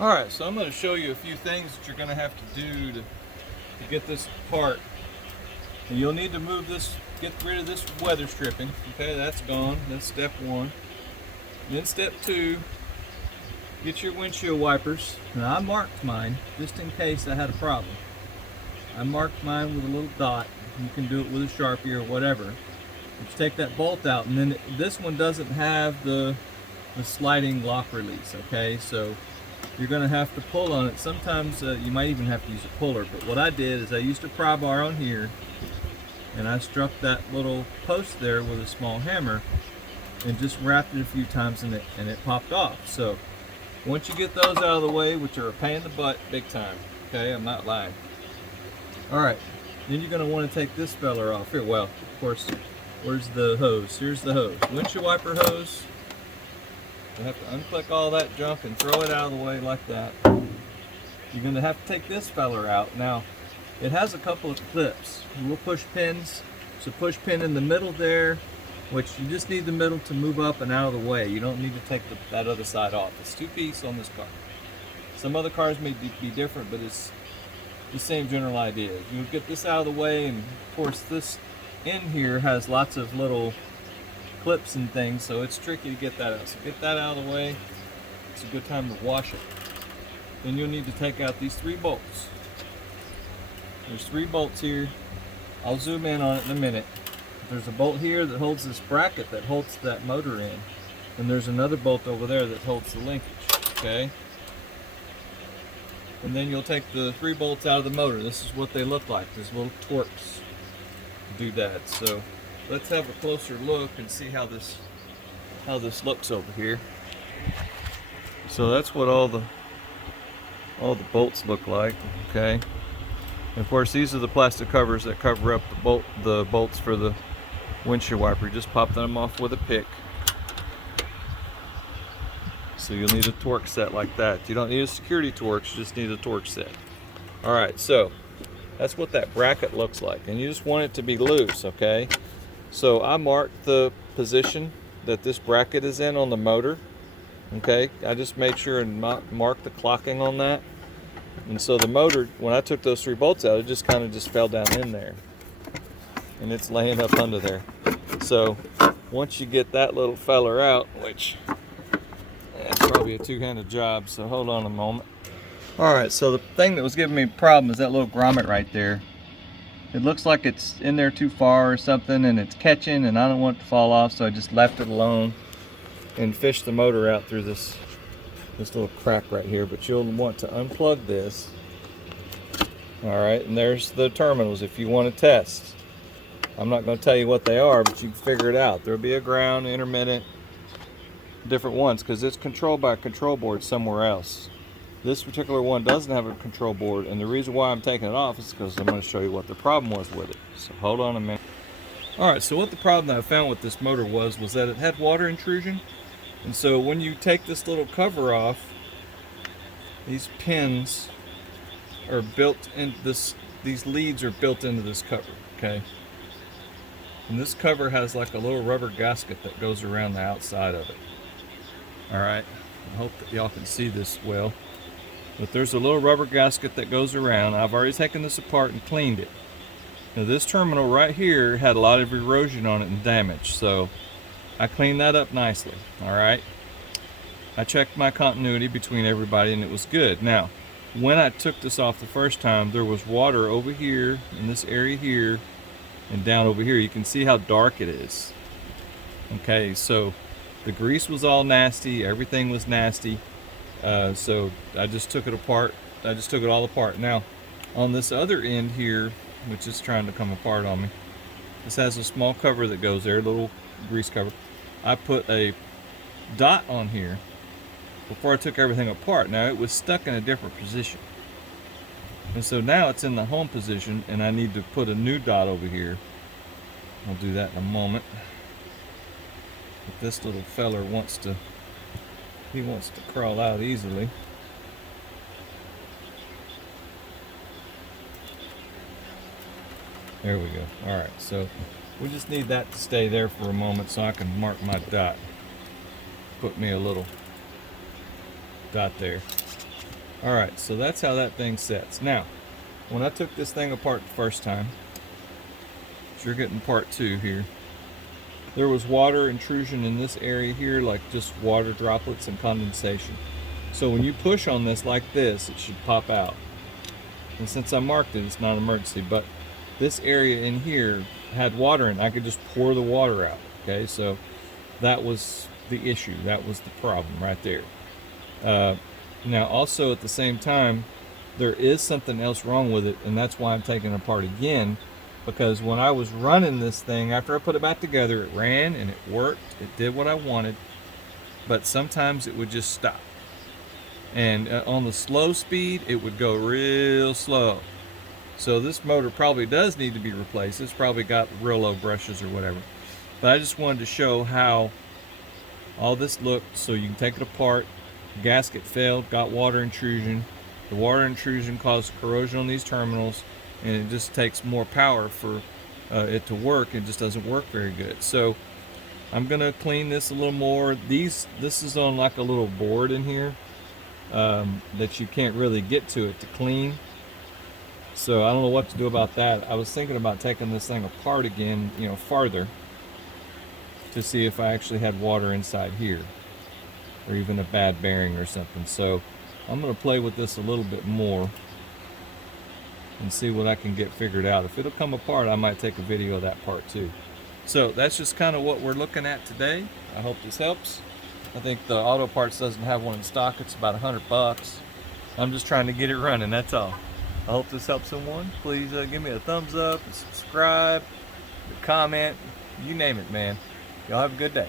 Alright, so I'm going to show you a few things that you're going to have to do to get this apart. And you'll need to move this, get rid of this weather stripping. Okay, that's gone. That's step one. Then step two, get your windshield wipers. Now I marked mine just in case I had a problem. I marked mine with a little dot. You can do it with a Sharpie or whatever. But you take that bolt out, and then this one doesn't have the sliding lock release, okay? So you're going to have to pull on it. Sometimes you might even have to use a puller, but what I did is I used a pry bar on here, and I struck that little post there with a small hammer and just wrapped it a few times, and it popped off. So once you get those out of the way, which are a pain in the butt big time, okay, I'm not lying. Alright, then you're going to want to take this feller off here. Well, of course, where's the hose? Here's the hose. Windshield wiper hose. You have to unclick all that junk and throw it out of the way like that. You're going to have to take this feller out. Now, it has a couple of clips. We'll push pins. So push pin in the middle there, which you just need the middle to move up and out of the way. You don't need to take that other side off. It's two-piece on this car. Some other cars may be different, but it's the same general idea. You'll get this out of the way, and of course this end here has lots of little clips and things, so it's tricky to get that out. So get that out of the way. It's a good time to wash it. Then you'll need to take out these 3 bolts. There's 3 bolts here. I'll zoom in on it in a minute. There's a bolt here that holds this bracket that holds that motor in, and there's another bolt over there that holds the linkage, okay? And then you'll take the 3 bolts out of the motor. This is what they look like, these little Torx doodads. So let's have a closer look and see how this looks over here. So that's what all the bolts look like, okay? And of course, these are the plastic covers that cover up the bolts for the windshield wiper. You just pop them off with a pick. So you'll need a Torx set like that. You don't need a security Torx, you just need a Torx set. Alright, so that's what that bracket looks like. And you just want it to be loose, okay? So I marked the position that this bracket is in on the motor. Okay, I just made sure and mark the clocking on that. And so the motor, when I took those 3 bolts out, it just kind of just fell down in there. And it's laying up under there. So once you get that little feller out, which it's probably a 2-handed job, so hold on a moment. Alright, so the thing that was giving me a problem is that little grommet right there. It looks like it's in there too far or something, and it's catching, and I don't want it to fall off, so I just left it alone and fished the motor out through this little crack right here. But you'll want to unplug this. Alright, and there's the terminals if you want to test. I'm not going to tell you what they are, but you can figure it out. There'll be a ground, intermittent, different ones, because it's controlled by a control board somewhere else. This particular one doesn't have a control board, and the reason why I'm taking it off is because I'm going to show you what the problem was with it. So hold on a minute. Alright, so what the problem that I found with this motor was that it had water intrusion. And so when you take this little cover off, these pins are built in these leads are built into this cover, okay? And this cover has like a little rubber gasket that goes around the outside of it. Alright, I hope that y'all can see this well. But there's a little rubber gasket that goes around. I've already taken this apart and cleaned it. Now this terminal right here had a lot of erosion on it and damage, so I cleaned that up nicely. Alright, I checked my continuity between everybody and it was good. Now when I took this off the first time, there was water over here in this area here and down over here. You can see how dark it is. Okay, so the grease was all nasty, everything was nasty. So I just took it apart. I just took it all apart. Now on this other end here, which is trying to come apart on me, this has a small cover that goes there, a little grease cover. I put a dot on here before I took everything apart. Now it was stuck in a different position, and so now it's in the home position, and I need to put a new dot over here. I'll do that in a moment. But this little feller wants to crawl out easily. There we go. Alright, so we just need that to stay there for a moment so I can mark my dot. Put me a little dot there. All right, so that's how that thing sets. Now, when I took this thing apart the first time, you're getting part 2 here, there was water intrusion in this area here, like just water droplets and condensation. So when you push on this like this, it should pop out. And since I marked it, it's not an emergency, but this area in here had water in it. I could just pour the water out, okay? So that was the issue. That was the problem right there. Now also at the same time, there is something else wrong with it, and that's why I'm taking it apart again, because when I was running this thing, after I put it back together, it ran and it worked. It did what I wanted, but sometimes it would just stop. And on the slow speed, it would go real slow. So this motor probably does need to be replaced. It's probably got real low brushes or whatever. But I just wanted to show how all this looked, so you can take it apart. The gasket failed, got water intrusion. The water intrusion caused corrosion on these terminals, and it just takes more power for it to work. It just doesn't work very good. So I'm gonna clean this a little more. This is on like a little board in here that you can't really get to it to clean. So I don't know what to do about that. I was thinking about taking this thing apart again, you know, farther, to see if I actually had water inside here, or even a bad bearing or something. So I'm going to play with this a little bit more and see what I can get figured out. If it'll come apart, I might take a video of that part too. So that's just kind of what we're looking at today. I hope this helps. I think the Auto Parts doesn't have one in stock. It's about $100. I'm just trying to get it running, that's all. I hope this helps someone. Please give me a thumbs up, subscribe, comment, you name it, man. Y'all have a good day.